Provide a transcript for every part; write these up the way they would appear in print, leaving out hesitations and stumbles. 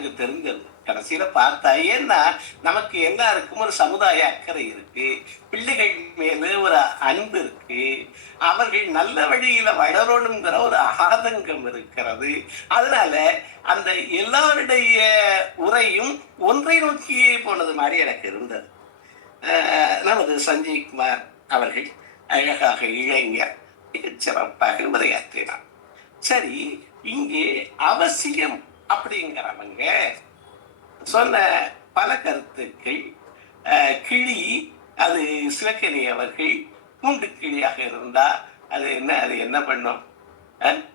எனக்கு தெரிஞ்சது. கடைசியில பார்த்தா ஏன்னா நமக்கு எல்லாருக்கும் ஒரு சமுதாய அக்கறை இருக்கு, பிள்ளைகள் மேல ஒரு அன்பு இருக்கு, அவர்கள் நல்ல வழியில வளரணுங்கிற ஒரு ஆதங்கம் இருக்கிறது. அதனால அந்த எல்லாருடைய உரையும் ஒன்றை நோக்கியே போனது மாதிரி எனக்கு இருந்தது. நமது சஞ்சய் குமார் அவர்கள் அழகாக இளைஞர் மிகச் சிறப்பாக உரையாற்றினார். சரி, இங்கே அவசியம் அப்படிங்கிறவங்க சொன்ன பல கருத்துக்கள், கிளி அது சிவக்கனி அவர்கள் கூண்டு கிளியாக இருந்தா அது என்ன பண்ணும்?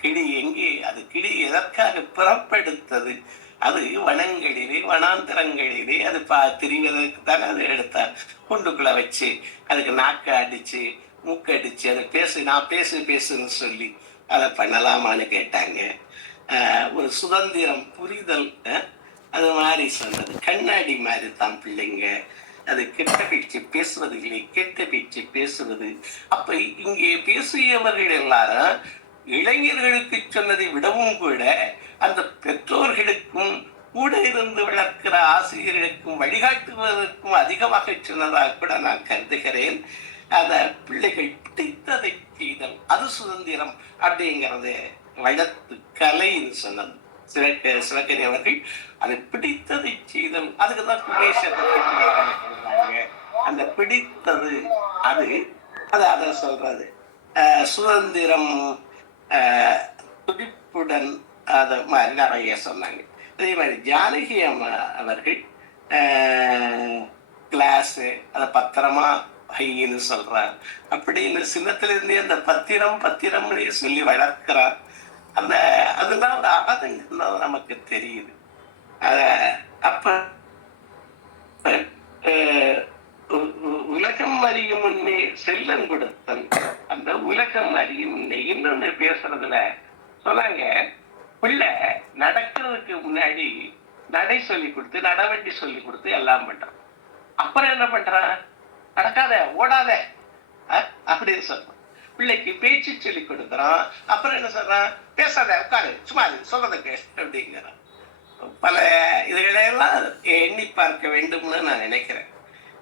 கிளி எங்கே? அது கிளி எதற்காக பிறப்பெடுத்தது? அது வனங்களிலே வனாந்தரங்களிலே அது திரிவதற்கு தானே அது எடுத்தார். கூண்டுக்குள்ள வச்சு அதுக்கு நாக்க அடிச்சு மூக்க அடிச்சு அதை நான் பேசுன்னு சொல்லி அதை பண்ணலாமான்னு கேட்டாங்க. ஒரு சுதந்திரம் புரிதல் அது மாதிரி சொன்னது. கண்ணாடி மாதிரி தான் பிள்ளைங்க, அது கெட்ட பேச்சு பேசுவது இல்லை, கெட்ட பேச்சு பேசுவது. அப்ப இங்கே பேசியவர்கள் எல்லாரும் இளைஞர்களுக்கு சொன்னதை விடவும் கூட அந்த பெற்றோர்களுக்கும் கூட இருந்து வளர்க்கிற ஆசிரியர்களுக்கும் வழிகாட்டுவதற்கும் அதிகமாக சொன்னதாக கூட நான் கருதுகிறேன். அந்த பிள்ளைகள் பிடித்ததை செய்தல் அது சுதந்திரம் அப்படிங்கிறது வளர்த்து கலைன்னு சொன்னது சிவக்கனி அவர்கள். அதை பிடித்ததை செய்தல் அதுக்குதான் அந்த பிடித்தது அது அதை சொல்றது. சுதந்திரம் துடிப்புடன் அது மாதிரி நிறைய சொன்னாங்க. அதே மாதிரி ஜானகி அம்மா அவர்கள் கிளாஸு அதை பத்திரமா ஐன்னு சொல்றார். அப்படின்னு சின்னத்துல இருந்தே அந்த பத்திரம்னே சொல்லி வளர்க்கிறார். அதுதான் ஒரு ஆதங்கம் தான் நமக்கு தெரியுது. அப்ப உலகம் அறியும் முன்னே செல்லம் கொடுத்தல், அந்த உலகம் அறியும் முன்னே இன்னொன்னு பேசுறதுல சொன்னாங்க. பிள்ளை நடக்கிறதுக்கு முன்னாடி நடை சொல்லி கொடுத்து நடவண்டி சொல்லி கொடுத்து எல்லாம் பண்றான். அப்புறம் என்ன பண்றான்? நடக்காத ஓடாத அப்படின்னு சொல்றான். பிள்ளைக்கு பேச்சு சொல்லி கொடுக்குறான். அப்புறம் என்ன சொல்றான்? பேசாத உட்காரு சும்மா சொல்றதுக்கு அப்படிங்கிறான். பல இதுகளையெல்லாம் எண்ணி பார்க்க வேண்டும்னு நான் நினைக்கிறேன்.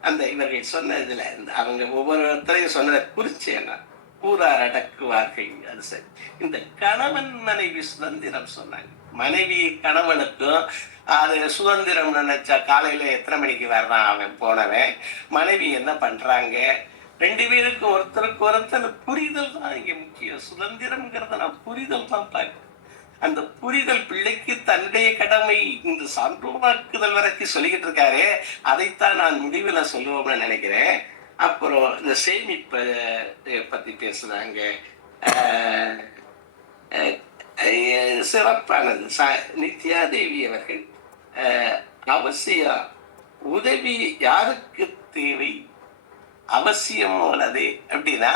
அந்த இவர்கள் சொன்னதுல அவங்க ஒவ்வொருத்தரையும் சொன்னதை குறிச்சு என்ன கூறார் அடக்குவார்கள். அது சரி. இந்த கணவன் மனைவி சுதந்திரம் சொன்னாங்க. மனைவி கணவனுக்கும் அது சுதந்திரம் நினைச்சா காலையில எத்தனை மணிக்கு வர்றான் அவன் போனவன், மனைவி என்ன பண்றாங்க, ரெண்டு பேருக்கு ஒருத்தருக்கு ஒருத்தர் புரிதல் தான் இங்க முக்கியம். சுதந்திரம்ங்கிறத நான் புரிதல் தான் பார்க்கிறேன். அந்த புரிதல் பிள்ளைக்கு தன்னுடைய கடமை இந்த சான்றோமாக்குதல் வரைக்கும் சொல்லிக்கிட்டு இருக்காரு. அதைத்தான் நான் முடிவில் சொல்லுவோம்னு நினைக்கிறேன். அப்புறம் இந்த சேமிப்பை பத்தி பேசுனாங்க. சிறப்பானது. நித்யாதேவி அவர்கள் அவசியம் உதவி யாருக்கு தேவை அவசியமானது அப்படின்னா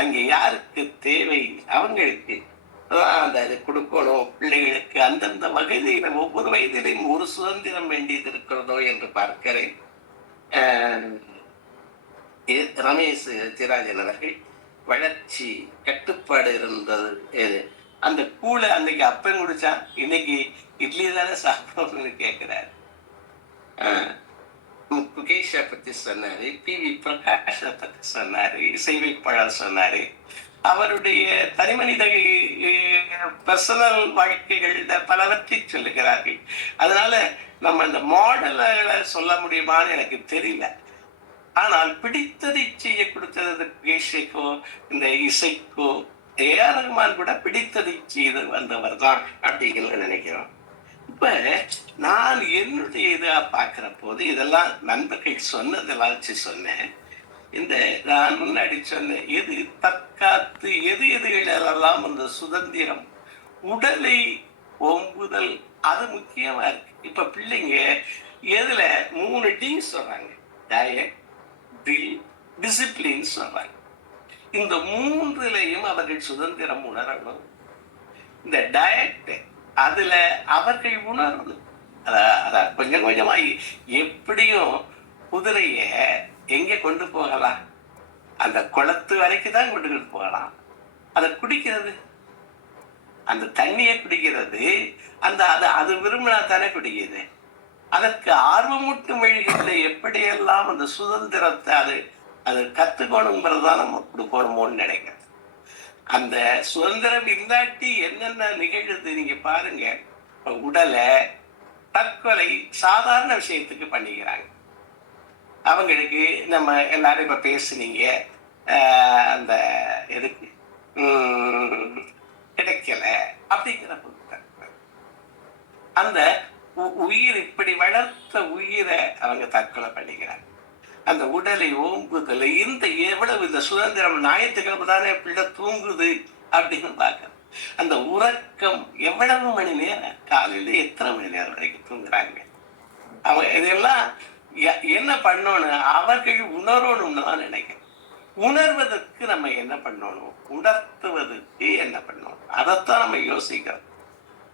அங்கே யாருக்கு தேவை அவங்களுக்கு அந்த கொடுக்கணும். பிள்ளைகளுக்கு அந்தந்த வகையில ஒவ்வொரு வயதிலையும் ஒரு சுதந்திரம் வேண்டியது இருக்கிறதோ என்று பார்க்கிறேன். ரமேஷ் திராஜன் அவர்கள் வளர்ச்சி கட்டுப்பாடு இருந்தது. அந்த கூழை அன்னைக்கு அப்பன் குடிச்சா இன்னைக்கு இட்லி தானே சாப்பிடணும்னு கேட்கிறாரு. முகேஷை பத்தி சொன்னாரு, PV பிரகாஷ பத்தி சொன்னாரு, இசையமைப்பாளர் சொன்னாரு. அவருடைய தனிமனித பர்சனல் வாழ்க்கைகள் பலவற்றை சொல்லுகிறார்கள். அதனால நம்ம இந்த மாடலை சொல்ல முடியுமான்னு எனக்கு தெரியல. ஆனால் பிடித்ததை செய்ய கொடுத்தது முகேஷுக்கோ இந்த இசைக்கோ AR ரஹ்மான் கூட பிடித்ததை செய்து வந்தவர் தான் அப்படிங்கிறது நினைக்கிறோம். இப்ப நான் என்னுடைய இதா பார்க்கிற போது இதெல்லாம் நண்பர்கள் சொன்னதெல்லாம் வச்சு சொன்னேன். இந்த நான் முன்னாடி சொன்னேன், எது தற்காத்து எதுகளெல்லாம் அந்த சுதந்திரம் உடலை ஓம்புதல் அது முக்கியமா இருக்கு. இப்ப பிள்ளைங்க எதுல 3 D சொல்றாங்க, டயட், ட்ரில், டிசிப்ளின் சொல்றாங்க. இந்த 3லயும் அவர்கள் சுதந்திரம் உணரணும். இந்த டயட் அதுல அவர்கள் உணரணும். அதான் கொஞ்சம் கொஞ்சமா எப்படியும் குதிரைய எங்க கொண்டு போகலாம், அந்த குளத்து வரைக்கும் தான் கொண்டு போகலாம். அதை குடிக்கிறது அந்த தண்ணியை குடிக்கிறது அந்த அது அது விரும்பினா தானே குடிக்குது. அதற்கு ஆர்வமூட்டும் வழிகளில் எப்படியெல்லாம் அந்த சுதந்திரத்தை அது அது கத்துக்கணுங்கிறதான் நம்ம கொடுக்கணுமோன்னு நினைக்கிறேன். அந்த சுதந்திரம் இல்லாட்டி என்னென்ன நிகழ்வுது நீங்க பாருங்க. உடலை தற்கொலை சாதாரண விஷயத்துக்கு பண்ணிக்கிறாங்க. அவங்களுக்கு நம்ம எல்லாரும் இப்ப பேசுனீங்க அந்த எதுக்கு கிடைக்கல அப்படிங்கிற அந்த உயிர் இப்படி வளர்த்த உயிரை அவங்க தற்கொலை பண்ணிக்கிறாங்க. அந்த உடலை ஓம்புதல் இந்த எவ்வளவு இந்த சுதந்திரம் ஞாயிற்றுக்கிழமை தானே பிள்ளை தூங்குது அப்படின்னு பார்க்க அந்த உறக்கம் எவ்வளவு மணி நேரம், காலையில எத்தனை மணி நேரம் வரைக்கும் தூங்குறாங்க. அவங்க இதெல்லாம் என்ன பண்ணணும், அவர்கள் உணரணும்னு தான் நினைக்கிறேன். உணர்வதற்கு நம்ம என்ன பண்ணணும், உணர்த்துவதற்கு என்ன பண்ணணும், அதைத்தான் நம்ம யோசிக்கிறோம்.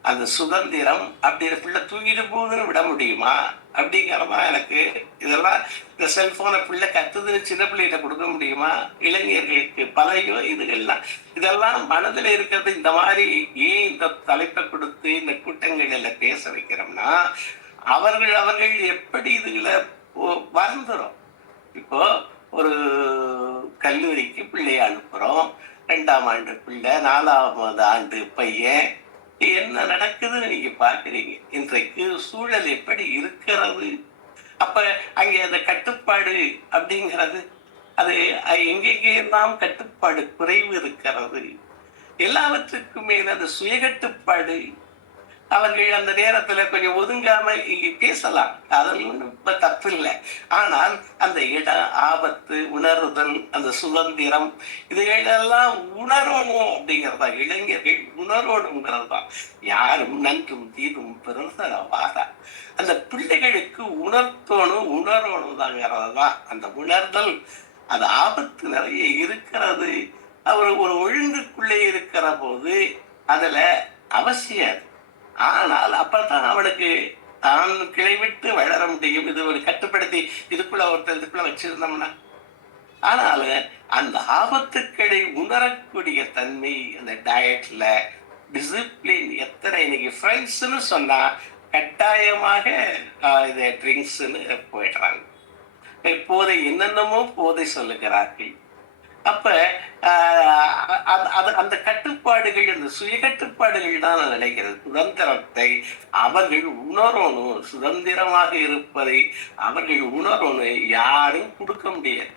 அந்த சுதந்திரம் அப்படி பிள்ளை தூங்கிட்டு போகுதுன்னு விட முடியுமா அப்படிங்கிறதா எனக்கு. இதெல்லாம் இந்த செல்போனை பிள்ளை கத்துதுன்னு சின்ன பிள்ளைகிட்ட கொடுக்க முடியுமா? இளைஞர்களுக்கு பழைய இதெல்லாம் மனதில் இருக்கிறது. இந்த மாதிரி ஏன் இந்த தலைப்பை கொடுத்து இந்த கூட்டங்களில் பேச வைக்கிறோம்னா அவர்கள் எப்படி இதுகளை வந்துடும். இப்போ ஒரு கல்லூரிக்கு பிள்ளைய அனுப்புறோம், 2ஆம் ஆண்டு பிள்ளை, 4ஆவது ஆண்டு பையன். என்ன நடக்குதுன்னு நீங்க பாக்குறீங்க. இன்றைக்கு சூழல் எப்படி இருக்கிறது. அப்ப அங்கே அந்த கட்டுப்பாடு அப்படிங்கிறது அது எங்கெங்கெல்லாம் கட்டுப்பாடு குறைவு இருக்கிறது. எல்லாவற்றுக்கும் மேல அந்த சுயகட்டுப்பாடு. அவர்கள் அந்த நேரத்துல கொஞ்சம் ஒதுங்காம இங்க பேசலாம், அதில் ஒன்றும் இப்ப தப்பு இல்லை. ஆனால் அந்த இடம், ஆபத்து, உணர்தல், அந்த சுதந்திரம் இதுகளெல்லாம் உணரணும் அப்படிங்கிறதா. இளைஞர்கள் உணரணுங்கிறது தான். யாரும் நன்றும் தீரும் பிறந்தவாதா அந்த பிள்ளைகளுக்கு உணரணும் தாங்கிறது தான். அந்த உணர்தல் அது ஆபத்து நிறைய இருக்கிறது. அவர் ஒரு ஒழுங்குக்குள்ளே இருக்கிற போது அதுல அவசியம். ஆனால் அப்பதான் அவனுக்கு தான் கிளைவிட்டு வளர முடியும். இது ஒரு கட்டுப்படுத்தி இதுக்குள்ள ஒருத்தர் இதுக்குள்ள வச்சிருந்தோம்னா. ஆனாலும் அந்த ஆபத்துக்களை உணரக்கூடிய தன்மை அந்த டயட்ல டிசிப்ளின் எத்தனை. இன்னைக்கு ஃப்ரெண்ட்ஸ்ன்னு சொன்னா கட்டாயமாக இது ட்ரிங்க்ஸ்ன்னு போயிடுறாங்க. போதை என்னென்னமோ போதை சொல்லுகிறார்கள். அப்ப அந்த கட்டுப்பாடுகள், அந்த சுய கட்டுப்பாடுகள் தான் நான் நினைக்கிறேன். சுதந்திரத்தை அவர்கள் உணரணும், சுதந்திரமாக இருப்பதை அவர்கள் உணரணும். யாரும் கொடுக்க முடியாது.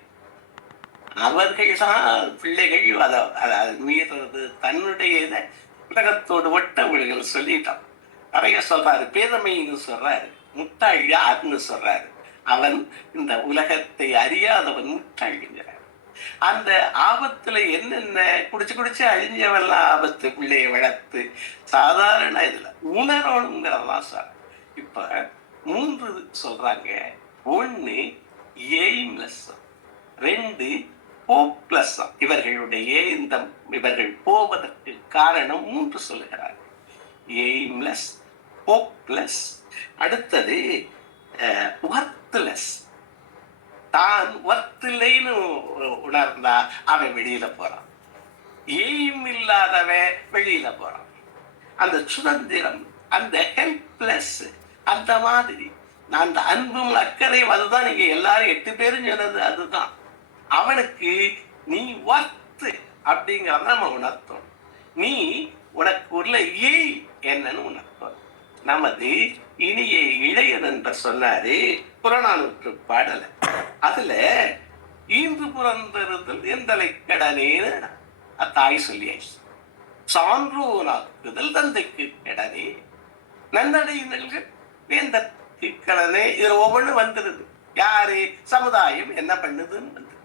அவர்கள் தான் பிள்ளைகள் அதை மீறது தன்னுடைய உலகத்தோடு ஒட்ட விடுகள் சொல்லிட்டான். நிறைய சொல்றாரு, பேதமைன்னு சொல்றாரு, முட்டாள் யாருன்னு சொல்றாரு. அவன் இந்த உலகத்தை அறியாதவன் முட்டாள்கிறார். அந்த ஆபத்துல என்னென்ன குடிச்சு அழிஞ்சவெல்லாம் ஆபத்து. பிள்ளைய வளர்த்து சாதாரண இதுல உணரணுங்கிறதெல்லாம் சார். இப்ப 3 சொல்றாங்க. 1 எய்ம்லெஸ், 2 ஹோப்லெஸ். இவர்களுடைய இவர்கள் போவதற்கு காரணம் 3 சொல்லுகிறார்கள். எய்ம்லெஸ், ஹோப்லெஸ், அடுத்தது ஒர்த்லெஸ். தான் ஒர்த்தில்லைன்னு உணர்ந்தா அவன் வெளியில போறான். எய்ம் இல்லாதவன் வெளியில போறான். அந்த சுதந்திரம், அந்த ஹெல்ப்லெஸ், அந்த மாதிரி அந்த அன்பும் அக்கறையும், அதுதான் நீங்க எல்லாரும் 8 பேரும் சொன்னது. அதுதான் அவனுக்கு நீ ஒர்த்து அப்படிங்கிறத நம்ம உணர்த்தோம். நீ உனக்கு உள்ள ஏய் என்னன்னு உணர்த்தோம். நமது இனிய இளையன் என்று சொன்னாரு புறநானூற்று பாடல. அதுல ஈன்று புறந்தறுதல் எந்தலை கடனேன்னு தாய் சொல்லியாச்சு. சான்றோனாக்குதல் தந்தைக்கு கடனே, நன்னடையினல்கள் வேந்தற்கு கடனே. இதுல ஒவ்வொன்றும் வந்துருது. யாரு சமுதாயம் என்ன பண்ணுதுன்னு வந்து.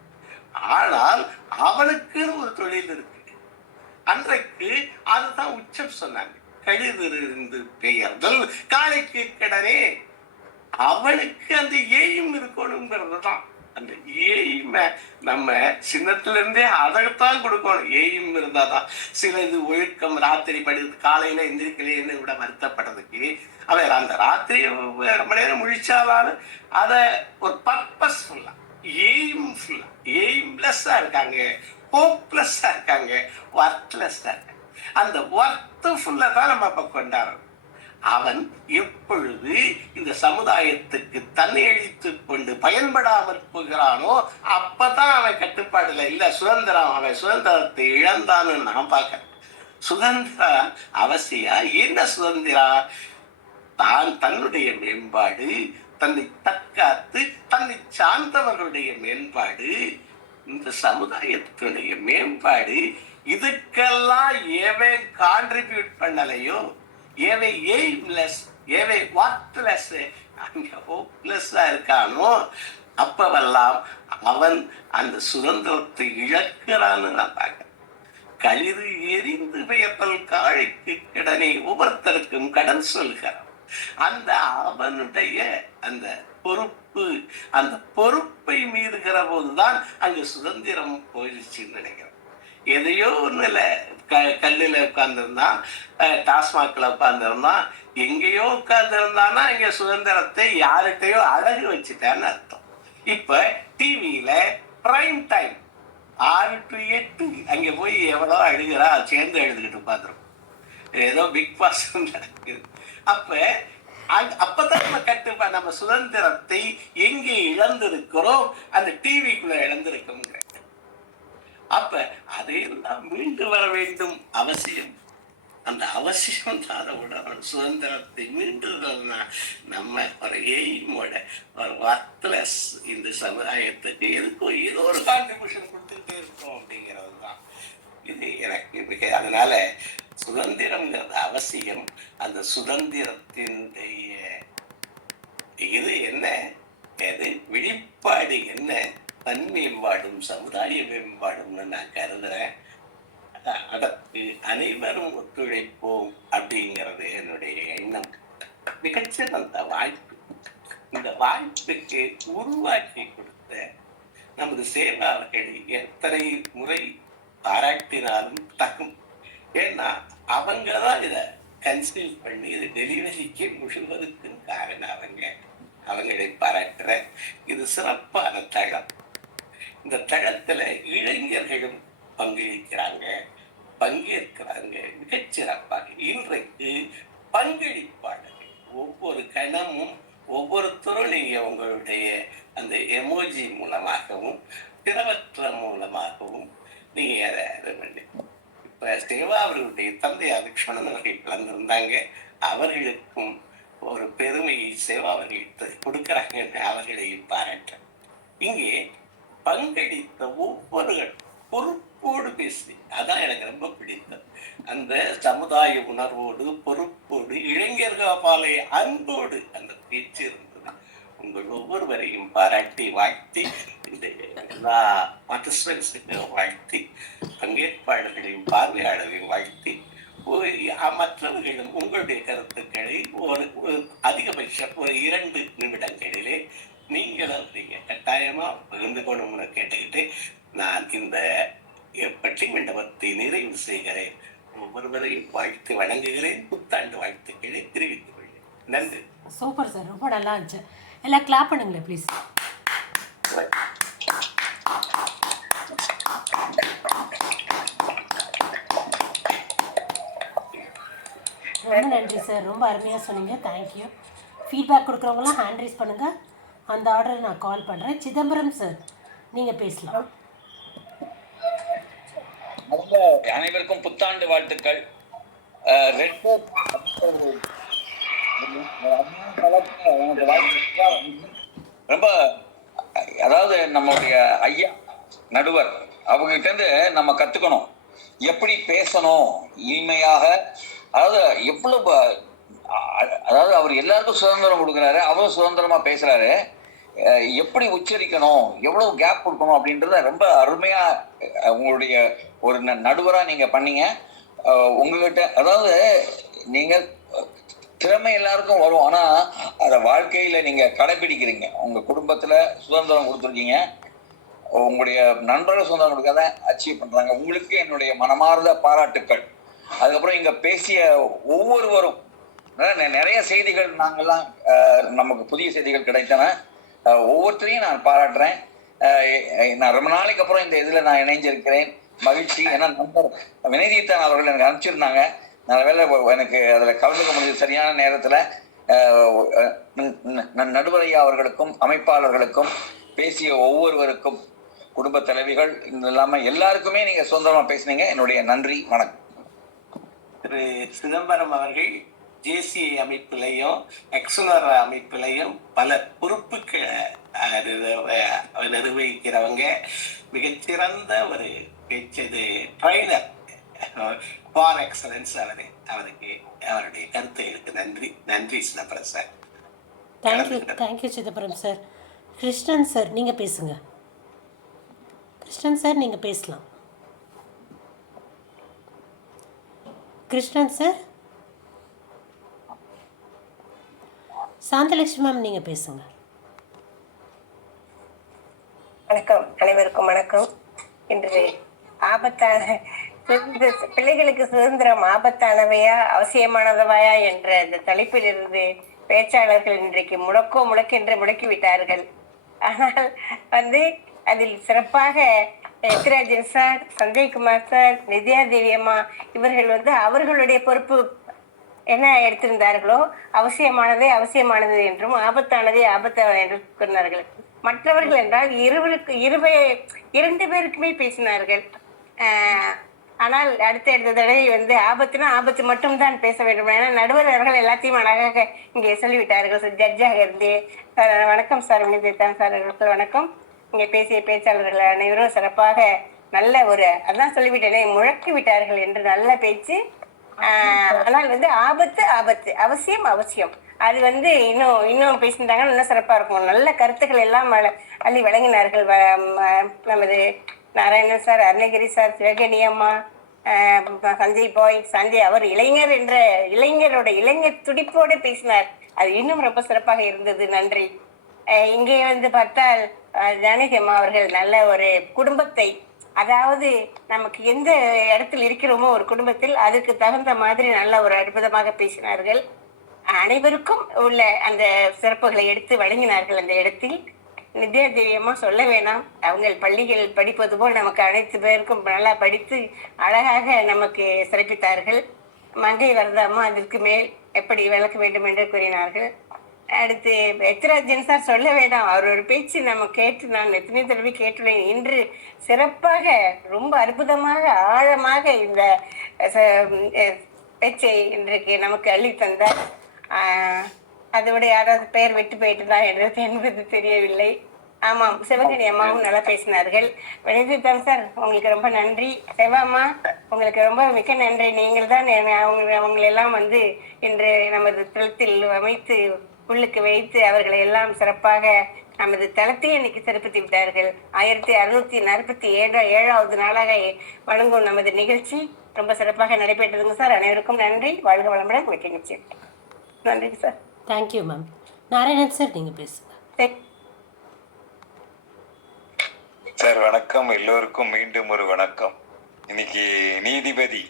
ஆனால் அவனுக்குன்னு ஒரு தொழில் இருக்கு. அன்றைக்கு அதுதான் உச்சம் சொன்னாங்க. கழிதிருந்து பெயர்தல் காலைக்கு கடனே. அவனுக்கு அந்த ஏயும் இருக்கணுங்கிறது தான். அந்த ஏய்மை நம்ம சின்னத்துல இருந்தே அதைத்தான் கொடுக்கணும். ஏயும் இருந்தாதான் சில இது ஒழுக்கம். ராத்திரி படுத்து காலையில எந்திரிக்கலைன்னு விட வருத்தப்படுறதுக்கு அவர் அந்த ராத்திரி ரொம்ப நேரம் முழிச்சாலும் அதை ஒரு பர்பஸ்ஃபுல்லா, எய்ம்ஃபுல்லா, எய்ம்லெஸ்ஸா இருக்காங்க, ஹோப்லெஸ்ஸா இருக்காங்க, ஒர்த்லெஸ்ஸா இருக்காங்க. அந்த ஒர்த்ஃபுல்ல தான் நம்ம இப்ப கொண்டாடுறோம். அவன் எப்பொழுது இந்த சமுதாயத்துக்கு தன்னை அழித்துக் கொண்டு பயன்படாமல் போகிறானோ அப்பதான் அவன் கட்டுப்பாடுல இல்ல சுதந்திரம், அவன் சுதந்திரத்தை இழந்தான்னு நான் பார்க்கிறேன். சுதந்திரம் அவசியா? என்ன சுதந்திரம்? தான் தன்னுடைய மேம்பாடு, தன்னை தற்காத்து தன்னை சார்ந்தவர்களுடைய மேம்பாடு, இந்த சமுதாயத்தினுடைய மேம்பாடு, இதுக்கெல்லாம் எவன் கான்ட்ரிபியூட் பண்ணலையோ, எவை எய்ம்லெஸ், எவை ஒர்த்லெஸ், அங்க ஹோப்லெஸ்ஸா இருக்கானோ அப்பவெல்லாம் அவன் அந்த சுதந்திரத்தை இழக்கிறான்னு நான் பார்க்கிறேன். களிறு எரிந்து பெயர்த்தல் காழைக்கு கடனை ஒவ்வொருத்தருக்கும் கடன் சொல்கிறான். அந்த அவனுடைய அந்த பொறுப்பு, அந்த பொறுப்பை மீறுகிற போதுதான் அங்கு சுதந்திரம் போயிடுச்சுன்னு நினைக்கிறேன். எதையோ ஒண்ணுல கல்லுல உட்கார்ந்துருந்தான், டாஸ்மாக்ல உட்கார்ந்துருந்தான், எங்கேயோ உட்கார்ந்துருந்தான்னா இங்க சுதந்திரத்தை யார்கிட்டயோ அழகு வச்சுட்டான்னு அர்த்தம். இப்ப டிவியில பிரைம் டைம் 6 to 8 அங்க போய் எவ்வளோ அழுகிறா சேர்ந்து எழுதுகிட்டு உட்காந்துரும். ஏதோ பிக் பாஸ் நடக்குது. அப்பதான் நம்ம கட்டுப்பா நம்ம சுதந்திரத்தை எங்கே இழந்திருக்கிறோம், அந்த டிவிக்குள்ள இழந்திருக்கோம். அப்ப அதையெல்லாம் மீண்டு வர வேண்டும் அவசியம். அந்த அவசியம் தான் சுதந்திரத்தை மீண்டு நம்ம ஒரு எய்மோட ஒரு ஒர்த்லெஸ் இந்த சமுதாயத்துக்கு எதுக்கும் ஏதோ ஒரு கான்ட்ரிபியூஷன் கொடுத்துக்கிட்டே இருக்கோம் அப்படிங்கிறது தான் இது எனக்கு மிக. அதனால சுதந்திரம்ங்கிறது அவசியம். அந்த சுதந்திரத்தினுடைய இது என்ன, எது வெளிப்பாடு என்ன, தன் மேம்பாடும் சமுதாய மேம்பாடும்னு நான் கருதுறேன். அதற்கு அனைவரும் ஒத்துழைப்போம் அப்படிங்கிறது என்னுடைய எண்ணம். மிகச்சிறந்த வாய்ப்பு. இந்த வாய்ப்புக்கு உருவாக்கி கொடுத்த நமது சேவா அவர்களை எத்தனை முறை பாராட்டினாலும் தகும். ஏன்னா அவங்க தான் இதை கன்சீவ் பண்ணி இதை டெலிவரிக்கு முழுவதற்கு காரணம் அவங்களை பாராட்டுற. இது சிறப்பான தளம். இந்த தளத்துல இளைஞர்களும் பங்கேற்கிறாங்க மிகச்சிறப்பாக. இன்றைக்கு பங்களிப்பாளர்கள் ஒவ்வொரு கணமும் ஒவ்வொருத்தரும் நீங்க உங்களுடைய அந்த எமோஜி மூலமாகவும் பிறவற்ற மூலமாகவும் நீங்க அதை பண்ணி. இப்ப சேவா அவர்களுடைய தந்தையார் லக்ஷ்மணன் அவர்கள் கலந்திருந்தாங்க. அவர்களுக்கும் ஒரு பெருமையை சேவா அவர்கள் கொடுக்கிறாங்க, அவர்களையும் பாராட்ட. இங்கே பங்களித்த ஒவ்வொருவரும் பொறுப்போடு பேசி, அதான் எனக்கு ரொம்ப பிடித்தது. அந்த சமுதாய உணர்வோடு பொறுப்போடு இளைஞர்காபாலை அன்போடு அந்த பேச்சு இருந்தது. உங்கள் ஒவ்வொருவரையும் பாராட்டி வாழ்த்தி, இந்த எல்லா பார்ட்டிசிபென்ட்ஸுக்கும் வாழ்த்தி, பங்கேற்பாளர்களையும் பார்வையாளரையும் வாழ்த்தி, மற்றவர்களும் உங்களுடைய கருத்துக்களை ஒரு அதிகபட்சம் ஒரு 2 நிமிடங்களிலே நீங்களும் நீங்க கட்டாயமா பகிர்ந்துக்கணும்னு கேட்டுக்கிட்டு நான் இந்த பட்டி மண்டபத்தை நிறைவு செய்கிறேன். ஒவ்வொருவரையும் வாழ்த்து வணங்குகிறேன். புத்தாண்டு வாழ்த்துக்களை தெரிவித்துக் கொள்கிறேன். நன்றி. சூப்பர் சார், ரொம்ப நல்லா இருந்துச்சு. எல்லாம் கிளாப் பண்ணுங்களேன் ப்ளீஸ். ரொம்ப நன்றி சார், ரொம்ப அருமையாக சொன்னீங்க. தேங்க்யூ. ஃபீட்பேக் கொடுக்குறவங்களாம் ஹேண்ட் ரைஸ் பண்ணுங்கள். அந்த ஆர்டர் நான் கால் பண்ணுறேன். சிதம்பரம் சார், நீங்கள் பேசலாம். அனைவருக்கும் புத்தாண்டு வாழ்த்துக்கள். ரொம்ப அதாவது நம்மளுடைய ஐயா நடுவர் அவங்ககிட்ட இருந்து நம்ம கத்துக்கணும் எப்படி பேசணும் இனிமையாக. அதாவது எவ்வளவு, அதாவது அவர் எல்லாருக்கும் சுதந்திரம் கொடுக்குறாரு, அவரும் சுதந்திரமா பேசுறாரு. எப்படி உச்சரிக்கணும், எவ்வளவு கேப் கொடுக்கணும் அப்படின்றத ரொம்ப அருமையா உங்களுடைய ஒரு நடுவரா நீங்க பண்ணீங்க. உங்ககிட்ட அதாவது நீங்க திறமை எல்லாருக்கும் வரும், ஆனா அத வாழ்க்கையில நீங்க கடைபிடிக்கிறீங்க. உங்க குடும்பத்துல சுதந்திரம் கொடுத்துருக்கீங்க, உங்களுடைய நண்பர்கள் சுதந்திரம் கொடுக்காத அச்சீவ் பண்றாங்க. உங்களுக்கு என்னுடைய மனமார்ந்த பாராட்டுக்கள். அதுக்கப்புறம் இங்க பேசிய ஒவ்வொருவரும் நிறைய செய்திகள் நாங்கள்லாம் நமக்கு புதிய செய்திகள் கிடைத்தன. ஒவ்வொருத்தரையும் நான் பாராட்டுறேன். நான் ரொம்ப நாளைக்கு அப்புறம் இந்த இதில் நான் இணைஞ்சிருக்கிறேன். மகிழ்ச்சி. ஏன்னா நண்பர் வினயதீர்த்தன் அவர்கள் எனக்கு அனுப்பிச்சிருந்தாங்க. நல்ல வேளை எனக்கு அதில் கலந்துக்க முடிஞ்சது சரியான நேரத்தில். நடுவரையா அவர்களுக்கும் அமைப்பாளர்களுக்கும் பேசிய ஒவ்வொருவருக்கும் குடும்ப தலைவிகள் இல்லாமல் எல்லாருக்குமே நீங்கள் சுதந்திரமாக பேசுனீங்க. என்னுடைய நன்றி, வணக்கம். திரு சிதம்பரம் அவர்கள் ஜேசி அமைப்பிலையும் எக்ஸுனர் அமைப்பிலையும் பல பொறுப்புகளை நிர்வகிக்கிறவங்க. மிகச்சிறந்த ஒரு பேச்சது ட்ரைனர் ஃபார் எக்ஸலன்ஸ். அவருக்கு அவருடைய கருத்துகளுக்கு நன்றி Chidambaram sir. Thank you Chidambaram sir. Krishnan sir நீங்கள் பேசுங்க. கிருஷ்ணன் சார் நீங்கள் பேசலாம். கிருஷ்ணன் சார். சாந்தலட்சுமி மேம் நீங்கள் பேசுங்க. வணக்கம், அனைவருக்கும் வணக்கம். இன்று ஆபத்தான பிள்ளைகளுக்கு சுதந்திரம் ஆபத்தானவையா அவசியமானதவையா என்ற இந்த தலைப்பில் இருந்து பேச்சாளர்கள் இன்றைக்கு முடக்கென்று முடக்கிவிட்டார்கள். ஆனால் அதில் சிறப்பாக எத்ராஜன் சார், சஞ்சய்குமார் சார், நித்யா தேவி அம்மா இவர்கள் அவர்களுடைய பொறுப்பு என்ன எடுத்திருந்தார்களோ அவசியமானதே அவசியமானது என்றும் ஆபத்தானதே ஆபத்தானது என்றும் சொன்னார்கள். மற்றவர்கள் என்றால் இரண்டு பேருக்குமே பேசினார்கள். ஆனால் அடுத்த தடவை ஆபத்துனா ஆபத்து மட்டும் தான் பேச வேண்டும். ஏன்னா நடுவர் அவர்கள் எல்லாத்தையும் அழகாக இங்கே சொல்லிவிட்டார்கள். ஜட்ஜாக இருந்து வணக்கம் சார், வினிதேத்தான் சார் அவர்கள் வணக்கம். இங்கே பேசிய பேச்சாளர்கள் அனைவரும் சிறப்பாக நல்ல அதான் சொல்லிவிட்டேனே, முழக்கி விட்டார்கள் என்று நல்ல பேச்சு. ஆனால் ஆபத்து ஆபத்து அவசியம் அவசியம் அது இன்னும் பேசியிருந்தாங்கன்னா இன்னும் சிறப்பா இருக்கும். நல்ல கருத்துக்கள் எல்லாம் அள்ளி வழங்கினார்கள். நமது நாராயணன் சார், அருணகிரி சார், சிவகணி அம்மா, சஞ்சய் அவர் இளைஞர் துடிப்போட பேசினார். அது இன்னும் ரொம்ப சிறப்பாக இருந்தது. நன்றி. இங்கே பார்த்தால் ஜானகி அம்மா அவர்கள் நல்ல ஒரு குடும்பத்தை, அதாவது நமக்கு எந்த இடத்தில் இருக்கிறோமோ ஒரு குடும்பத்தில் அதுக்கு தகுந்த மாதிரி நல்ல ஒரு அற்புதமாக பேசினார்கள். அனைவருக்கும் உள்ள அந்த சிறப்புகளை எடுத்து வழங்கினார்கள். அந்த இடத்தில் நித்யா தேவியம்மா சொல்ல வேணாம். அவங்க பள்ளிகள் படிப்பது போல் நமக்கு அனைத்து பேருக்கும் நல்லா படித்து அழகாக நமக்கு சிறப்பித்தார்கள். மங்கை வரதாம்மா அதற்கு மேல் எப்படி விளக்க வேண்டும் என்று கூறினார்கள். அடுத்து எத்ராஜன் சார் சொல்ல வேண்டாம். அவர் ஒரு பேச்சு நம்ம நான் எத்தனை தடவை கேட்டுள்ளேன். இன்று சிறப்பாக ரொம்ப அற்புதமாக ஆழமாக இந்த பேச்சை இன்றைக்கு நமக்கு அள்ளி தந்தார். அதோட யாராவது பெயர் விட்டு போயிட்டுதா என்பது தெரியவில்லை. ஆமாம், சிவகணி அம்மாவும் நல்லா பேசினார்கள். வினயதீர்த்தன் சார் உங்களுக்கு ரொம்ப நன்றி. செவாம்மா உங்களுக்கு ரொம்ப மிக்க நன்றி. நீங்கள் தான் அவங்களெல்லாம் இன்று நமது தளத்தில் அமைத்து உள்ளுக்கு வைத்து அவர்களை எல்லாம் சிறப்பாக நமது தளத்தையே இன்னைக்கு சிறப்பித்து விட்டார்கள். 1647வது நாளாக வழங்கும் நமது நிகழ்ச்சி ரொம்ப சிறப்பாக நடைபெற்றதுங்க சார். அனைவருக்கும் நன்றி. வாழ்க வளமுடன். மிக்க நிச்சயம். நன்றி sir. Thank you ma'am. Narayanan sir நீங்கள் பேசுங்க. சார் வணக்கம். எல்லோருக்கும் மீண்டும் ஒரு வணக்கம். இன்னைக்கு நீதிபதி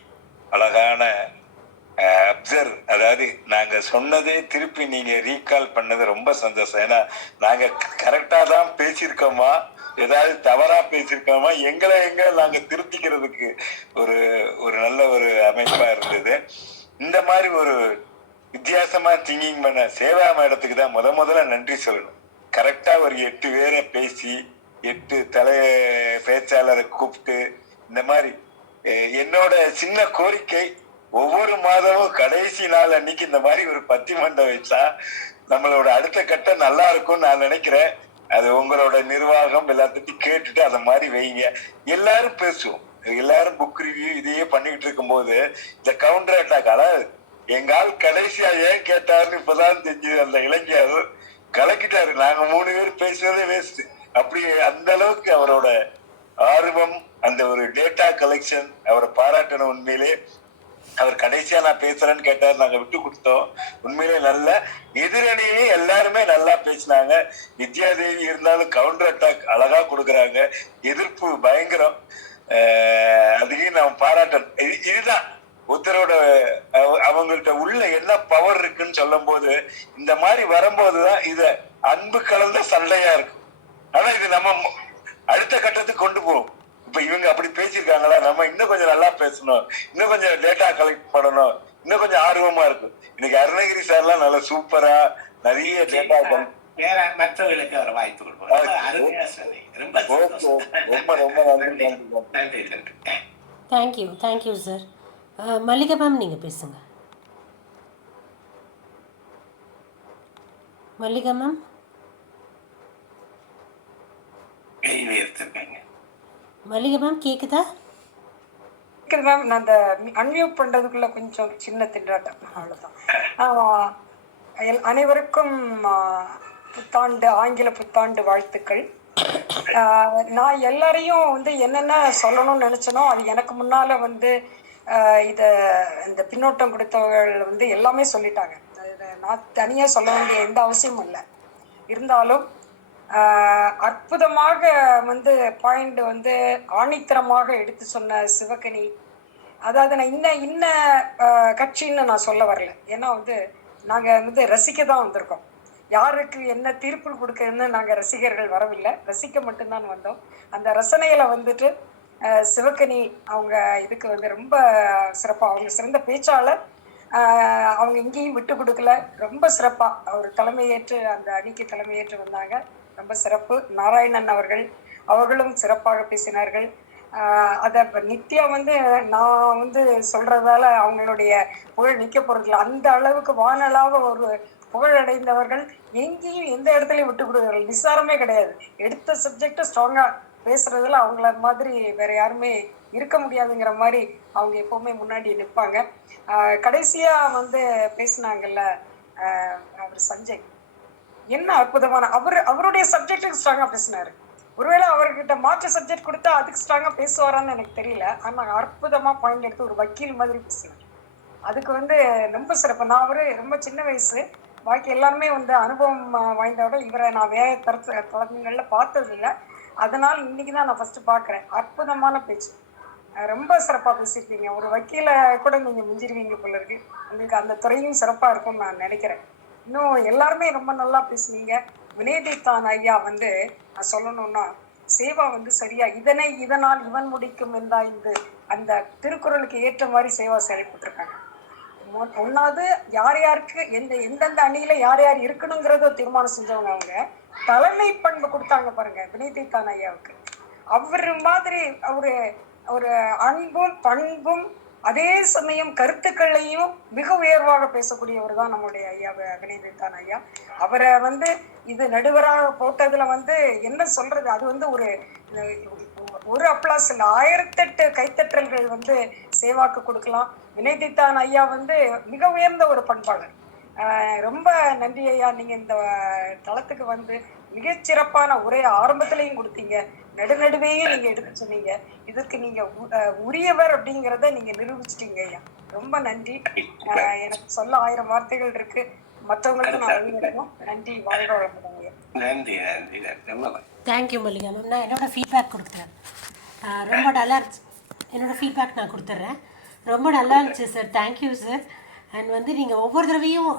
அழகான அப்சர்வ், அதாவது நாங்க சொன்னதே திருப்பி நீங்க ரீகால் பண்ணது ரொம்ப சந்தோஷம். ஏன்னா நாங்க கரெக்டா தான் பேசியிருக்கோமா, ஏதாவது தவறா பேசியிருக்கோமா, எங்களை நாங்க திருத்திக்கிறதுக்கு ஒரு நல்ல ஒரு அமைப்பா இருந்தது. இந்த மாதிரி ஒரு வித்தியாசமா திங்கிங் பண்ண சேவா மேடத்துக்கு தான் முதல்ல நன்றி சொல்லணும். கரெக்டா ஒரு 8 பேரை பேசி 8 பேச்சாளரை கூப்பிட்டு இந்த மாதிரி என்னோட சின்ன கோரிக்கை, ஒவ்வொரு மாதமும் கடைசி நாள் அன்னைக்கு இந்த மாதிரி ஒரு பத்திமன்றம் வச்சா நம்மளோட அடுத்த கட்டம் நல்லா இருக்கும்னு நான் நினைக்கிறேன். அது உங்களோட நிர்வாகம் எல்லாத்தையும் கேட்டுட்டு அதை மாதிரி வைங்க. எல்லாரும் பேசுவோம், எல்லாரும் புக் ரிவ்யூ இதையே பண்ணிட்டு இருக்கும் போது இந்த கவுண்டர் அட்டாக், அதாவது எங்க ஆள் கடைசியா ஏன் கேட்டாருன்னு இப்பதான் தெரிஞ்சது. அந்த இளைஞர் கலக்கிட்டாரு. நாங்க 3 பேர் பேசுறதே வேஸ்ட். அப்படி அந்த அளவுக்கு அவரோட ஆர்வம், அந்த ஒரு டேட்டா கலெக்ஷன், அவரை பாராட்டணும். உண்மையிலே அவர் கடைசியா நான் பேசுறேன்னு கேட்டாரு, நாங்க விட்டு கொடுத்தோம். உண்மையிலே நல்ல எதிரணியிலே எல்லாருமே நல்லா பேசினாங்க. நித்யா தேவி இருந்தாலும் கவுண்டர் அட்டாக் அழகா கொடுக்குறாங்க. எதிர்ப்பு பயங்கரம். அதையும் நாம் பாராட்டணும். இதுதான் ஒருத்தரோட அவங்கள்ட்ட உள்ள என்ன பவர் இருக்குன்னு சொல்லும் போது, இந்த மாதிரி வரும்போதுதான் இத அன்பு கலந்த சண்டையா இருக்கும். ஆனா இது நம்ம அடுத்த கட்டத்துக்கு கொண்டு போகும். இப்ப இவங்க அப்படி பேசியிருக்காங்களா, நம்ம இன்னும் கொஞ்சம் நல்லா பேசணும், இன்னும் கொஞ்சம் டேட்டா கலெக்ட் பண்ணணும், இன்னும் கொஞ்சம் ஆர்வமா இருக்கும். இன்னைக்கு அருணகிரி சார்லாம் நல்லா சூப்பரா நிறைய டேட்டா வேற மற்றவர்களுக்கு அவர் வாய்ப்பு கொடுப்போம். ரொம்ப அருமையா சொன்னீங்க. ரொம்ப சந்தோஷம். ரொம்ப ரொம்ப நன்றி. நன்றி நன்றி. Thank you sir. மல்லிகா மேம் நீங்கள் பேசுங்க. மல்லிகா மேம் கேள்வி எடுத்திருக்காங்க. மல்லிகா மேம் கேட்குதா? மேம் நான் அந்த அன்மியூட் பண்றதுக்குள்ள கொஞ்சம் சின்ன திண்டாட்டம், அவ்வளவுதான். அனைவருக்கும் புத்தாண்டு, ஆங்கில புத்தாண்டு வாழ்த்துக்கள். நான் எல்லாரையும் வந்து என்னென்ன சொல்லணும்னு நினைச்சனோ அது எனக்கு முன்னால வந்து இந்த பின்னோட்டம் கொடுத்தவர்கள் வந்து எல்லாமே சொல்லிட்டாங்க. நான் தனியா சொல்ல வேண்டிய எந்த அவசியமும் இல்லை. இருந்தாலும் அற்புதமாக வந்து பாயிண்ட் வந்து ஆணித்தரமாக எடுத்து சொன்ன சிவகனி, அதாவது நான் இன்ன கட்சின்னு நான் சொல்ல வரல. ஏன்னா வந்து நாங்கள் வந்து ரசிக்க தான் வந்திருக்கோம். யாருக்கு என்ன தீர்ப்பு கொடுக்கணும்னு நாங்கள் ரசிகர்கள் வரவில்லை, ரசிக்க மட்டும்தான் வந்தோம். அந்த ரசனையில் வந்துட்டு சிவகனி அவங்க இதுக்கு வந்து ரொம்ப சிறப்பாக, அவங்க சிறந்த பேச்சாளர், அவங்க எங்கேயும் விட்டு கொடுக்கல, ரொம்ப சிறப்பாக அவர் தலைமையேற்று அந்த அணிக்கு தலைமையேற்று வந்தாங்க. ரொம்ப சிறப்பு. நாராயணன் அவர்களும் சிறப்பாக பேசினார்கள். அதை நித்யா வந்து நான் வந்து சொல்றதால அவங்களுடைய புகழ் நிற்க போறதில்லை. அந்த அளவுக்கு வானளாக ஒரு புகழ் அடைந்தவர்கள், எங்கேயும் எந்த இடத்துலையும் விட்டு கொடுக்குறார்கள், விசாரமே கிடையாது. எடுத்த சப்ஜெக்டை ஸ்ட்ராங்கா பேசுறதுல அவங்கள மாதிரி வேற யாருமே இருக்க முடியாதுங்கிற மாதிரி அவங்க எப்பவுமே முன்னாடி நிற்பாங்க. கடைசியா வந்து பேசினாங்கல்ல அவர் சஞ்சய், என்ன அற்புதமான அவருடைய சப்ஜெக்டுக்கு ஸ்ட்ராங்கா பேசினாரு. ஒருவேளை அவர்கிட்ட மாற்று சப்ஜெக்ட் கொடுத்தா அதுக்கு ஸ்ட்ராங்கா பேசுவாரான்னு எனக்கு தெரியல. ஆனா அற்புதமா பாயிண்ட் எடுத்து ஒரு வக்கீல் மாதிரி பேசினார். அதுக்கு வந்து ரொம்ப சிறப்பு. நான் ரொம்ப சின்ன வயசு, பாக்கி எல்லாருமே வந்து அனுபவம் வாய்ந்தவர்கள். இவரை நான் வேற தளங்கள்ல பார்த்தது இல்லை, அதனால இன்னைக்குதான் நான் ஃபர்ஸ்ட் பாக்குறேன். அற்புதமான பேச்சு, ரொம்ப சிறப்பா பேசியிருக்கீங்க. ஒரு வக்கீல கூட நீங்க மிஞ்சிருவீங்க போல இருக்கு. உங்களுக்கு அந்த துறையும் சிறப்பா இருக்கும்னு நான் நினைக்கிறேன். இன்னும் எல்லாருமே ரொம்ப நல்லா பேசுனீங்க. வினயதீத்தான் ஐயா வந்து நான் சொல்லணும்னா, சேவா வந்து சரியா இதனால் இவன் முடிக்கும் என்றாய்ந்து அந்த திருக்குறளுக்கு ஏற்ற மாதிரி சேவா செயல்பட்டுருக்காங்க. ஒன்னாவது யார் யாருக்கு எந்தெந்த அணியில யார் யார் இருக்கணுங்கிறத தீர்மானம் செஞ்சவங்க. அவங்க தலைமை பண்பு கொடுத்தாங்க பாருங்க வினயதீத்தான் ஐயாவுக்கு. அவர் மாதிரி ஒரு அன்பும் பண்பும் அதே சமயம் கருத்துக்களையும் மிக உயர்வாக பேசக்கூடியவர் தான் நம்முடைய ஐயா வினயதீத்தான் ஐயா. அவரை வந்து இது நடுவராக போட்டதுல வந்து என்ன சொல்றது, அது வந்து ஒரு அப்ளாஸ் இல்லை, 1008 கைத்தட்டல்கள் வந்து சேவாக்கு கொடுக்கலாம். வினயதீத்தான் ஐயா வந்து மிக உயர்ந்த ஒரு பண்பாளர். ரொம்ப நன்றி ஐயா. நீங்க இந்த தளத்துக்கு வந்து மிகச்சிறப்பான உரை ஆரம்பத்திலையும் கொடுத்தீங்க, நடுநடுவையும் நீங்க எடுத்து சொன்னீங்க. இதற்கு நீங்க உரியவர் அப்படிங்கிறத நீங்க நிரூபிச்சிட்டீங்க ஐயா. ரொம்ப நன்றி. எனக்கு சொல்ல 1000 வார்த்தைகள் இருக்கு, மற்றவங்களுக்கு நான் வழிநடத்தணும். நன்றி, வாழ்க வளமுடன் ஐயா. நன்றி நன்றி நன்றி. Thank you Mallika ma'am. நான் என்னோடய ஃபீட்பேக் கொடுக்குறேன். ரொம்ப நல்லா இருந்துச்சு. என்னோடய ஃபீட்பேக் நான் கொடுத்துட்றேன். ரொம்ப நல்லா இருந்துச்சு சார், தேங்க்யூ சார். அண்ட் வந்து நீங்கள் ஒவ்வொரு தடவையும்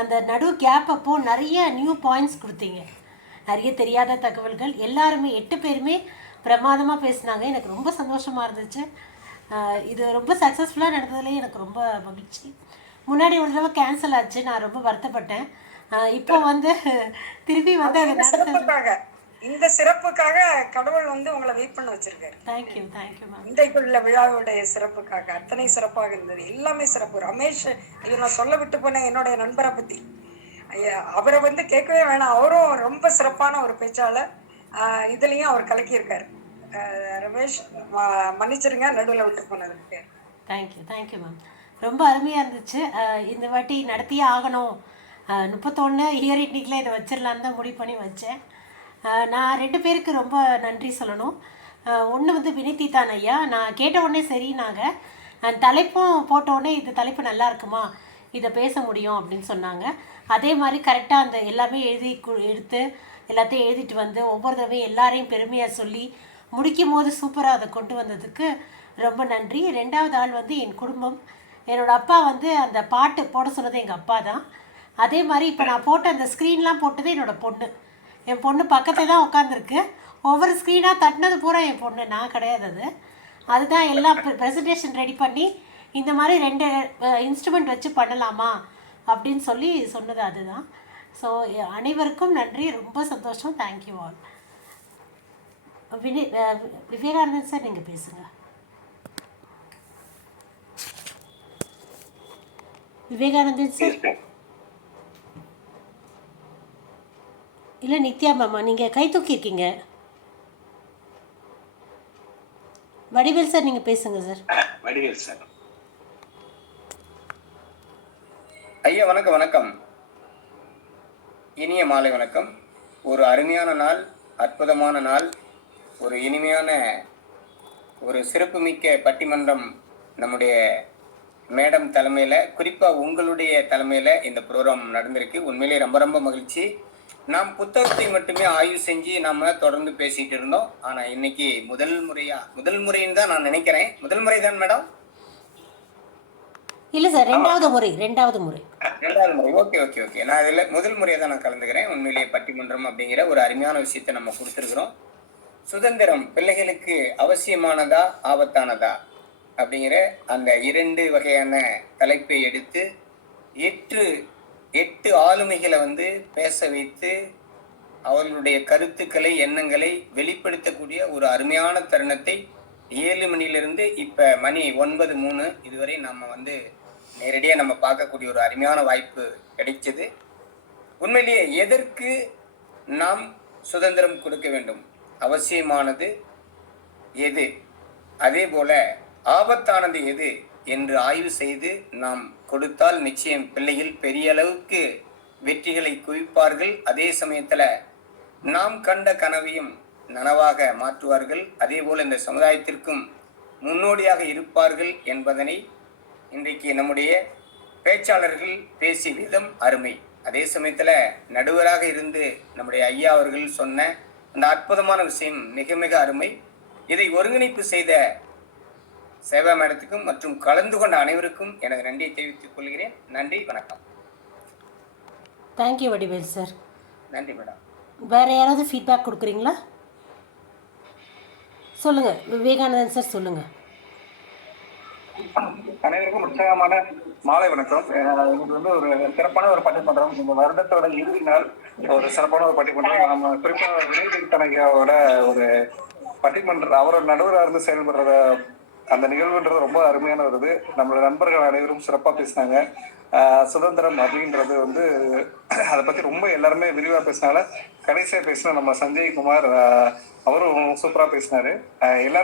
அந்த நடு கேப் அப்போது நிறைய நியூ பாயிண்ட்ஸ் கொடுத்தீங்க, நிறைய தெரியாத தகவல்கள். எல்லாருமே 8 பேருமே பிரமாதமாக பேசினாங்க. எனக்கு ரொம்ப சந்தோஷமாக இருந்துச்சு. இது ரொம்ப சக்ஸஸ்ஃபுல்லாக நடந்ததுலேயே எனக்கு ரொம்ப மகிழ்ச்சி. முன்னாடி ஒரு தடவை கேன்சல் ஆச்சு, நான் ரொம்ப வருத்தப்பட்டேன். இப்போ வந்து திருப்பி வந்து இந்த சிறப்புக்காக கடவுள் வந்து உங்களை வெயிட் பண்ண வச்சிருக்காரு. Thank you ma'am. இன்றைக்குள்ள விழாவுடைய சிறப்புக்காக அத்தனை சிறப்பாக இருந்தது, எல்லாமே சிறப்பு. ரமேஷ், ஐயோ நான் சொல்ல விட்டு போனேன் என்னுடைய நண்பரை பத்தி. அவரை வந்து கேட்கவே வேணாம், அவரும் ரொம்ப சிறப்பான ஒரு பேச்சாளர். இதுலயும் அவர் கலக்கியிருக்காரு. ரமேஷ் மன்னிச்சிருங்க நடுவில் விட்டு போனதுக்கு. Thank you ma'am. ரொம்ப அருமையாக இருந்துச்சு. இந்த வாட்டி நடத்தியே ஆகணும், 31 இயர் இன்னைக்குல இதை வச்சிடலான்னு தான் முடிவு பண்ணி வச்சேன். நான் 2 பேருக்கு ரொம்ப நன்றி சொல்லணும். ஒன்று வந்து வினயதீத்தான் ஐயா, நான் கேட்ட உடனே சரினாங்க. தலைப்பும் போட்ட உடனே இது தலைப்பு நல்லா இருக்குமா, இதை பேச முடியும் அப்படின்னு சொன்னாங்க. அதே மாதிரி கரெக்டாக அந்த எல்லாமே எடுத்து எல்லாத்தையும் எழுதிட்டு வந்து ஒவ்வொரு தடவையும் எல்லாரையும் பெருமையாக சொல்லி முடிக்கும் போது சூப்பராக அதை கொண்டு வந்ததுக்கு ரொம்ப நன்றி. 2வது ஆள் வந்து என் குடும்பம். என்னோடய அப்பா வந்து அந்த பாட்டு போட சொன்னது எங்கள் அப்பா தான். அதே மாதிரி இப்போ நான் போட்ட அந்த ஸ்க்ரீன்லாம் போட்டது என்னோடய பொண்ணு. என் பொண்ணு பக்கத்தில் தான் உட்காந்துருக்கு. ஒவ்வொரு ஸ்க்ரீனாக தட்டினது பூரா என் பொண்ணு, நான் கிடையாது. அதுதான் எல்லாம் ப்ரெசன்டேஷன் ரெடி பண்ணி இந்த மாதிரி 2 இன்ஸ்ட்ருமெண்ட் வச்சு பண்ணலாமா அப்படின்னு சொல்லி சொன்னது அதுதான். ஸோ அனைவருக்கும் நன்றி, ரொம்ப சந்தோஷம். Thank you all. விவேகானந்தன் சார் நீங்கள் பேசுங்க. விவேகானந்தன் சார் இல்லை நித்யா மாமா, நீங்கள் கை தூக்கியிருக்கீங்க. வடிவேல் சார் நீங்கள் பேசுங்க சார். வடிவேல் சார். ஐயா வணக்கம். வணக்கம், இனிய மாலை வணக்கம். ஒரு அருமையான நாள், அற்புதமான நாள், ஒரு இனிமையான ஒரு சிறப்புமிக்க பட்டிமன்றம் நம்முடைய மேடம் தலைமையில், குறிப்பாக உங்களுடைய தலைமையில் இந்த ப்ரோக்ராம் நடந்திருக்கு. உண்மையிலே ரொம்ப ரொம்ப மகிழ்ச்சி. நாம் புத்தகத்தை மட்டுமே ஆய்வு செஞ்சு நம்ம தொடர்ந்து பேசிகிட்டு இருந்தோம். ஆனால் இன்னைக்கு முதல் முறைன்னு தான் நான் நினைக்கிறேன். முதல் முறை தான் மேடம்? இல்லை சார், ரெண்டாவது முறை. ரெண்டாவது முறை. Okay okay okay. நான் இதில் முதல் முறையாக தான் நான் கலந்துக்கிறேன். உண்மையிலேயே பட்டிமன்றம் அப்படிங்கிற ஒரு அருமையான விஷயத்தை நம்ம கொடுத்துருக்குறோம். சுதந்திரம் பிள்ளைகளுக்கு அவசியமானதா ஆபத்தானதா அப்படிங்கிற அந்த 2 வகையான தலைப்பை எடுத்து 8 ஆளுமைகளை பேச வைத்து அவர்களுடைய கருத்துக்களை, எண்ணங்களை வெளிப்படுத்தக்கூடிய ஒரு அருமையான தருணத்தை 7 மணிலிருந்து இப்போ மணி 9:03 இதுவரை நம்ம நேரடியாக நம்ம பார்க்கக்கூடிய ஒரு அருமையான வாய்ப்பு கிடைச்சது. உண்மையிலேயே எதற்கு நாம் சுதந்திரம் கொடுக்க வேண்டும், அவசியமானது எது, அதே போல ஆபத்தானது எது என்று ஆய்வு செய்து நாம் கொடுத்தால் நிச்சயம் பிள்ளைகள் பெரிய அளவுக்கு வெற்றிகளை குவிப்பார்கள். அதே சமயத்தில் நாம் கண்ட கனவையும் நனவாக மாற்றுவார்கள். அதே போல் இந்த சமுதாயத்திற்கும் முன்னோடியாக இருப்பார்கள் என்பதனை இன்றைக்கு நம்முடைய பேச்சாளர்கள் பேசிய விதம் அருமை. அதே சமயத்தில் நடுவராக இருந்து நம்முடைய ஐயா அவர்கள் சொன்ன அந்த அற்புதமான விஷயம் மிக மிக அருமை. இதை ஒருங்கிணைப்பு செய்த சேவா மேடத்துக்கும் மற்றும் கலந்து கொண்ட அனைவருக்கும் எனது நன்றியை தெரிவித்துக் கொள்கிறேன். நன்றி, வணக்கம். Thank you Vadivel sir. நன்றி மேடம். வேறு யாராவது ஃபீட்பேக் கொடுக்குறீங்களா? சொல்லுங்கள் விவேகானந்தன் சார், சொல்லுங்கள். அனைவருக்கும் உற்சாகமான மாலை வணக்கம். இன்னைக்கு ஒரு சிறப்பான ஒரு பட்டிமன்றம், இந்த வருடத்தோட இறுதி நாள், ஒரு சிறப்பான ஒரு பட்டிமன்றம். நம்ம குறிப்பாக வினயதீர்த்தனையாவோட ஒரு பட்டிமன்றம், அவரோட நடுவராக இருந்து செயல்படுறத அந்த நிகழ்வுன்றது ரொம்ப அருமையான வருது. நம்மளோட நண்பர்கள் அனைவரும் சிறப்பாக பேசினாங்க. சுதந்திரம் அப்படின்றது அதை பற்றி ரொம்ப எல்லாருமே விரிவாக பேசினால கடைசியாக பேசின நம்ம சஞ்சய் குமார் அவரும் சூப்பராக பேசினாரு. எல்லாரும்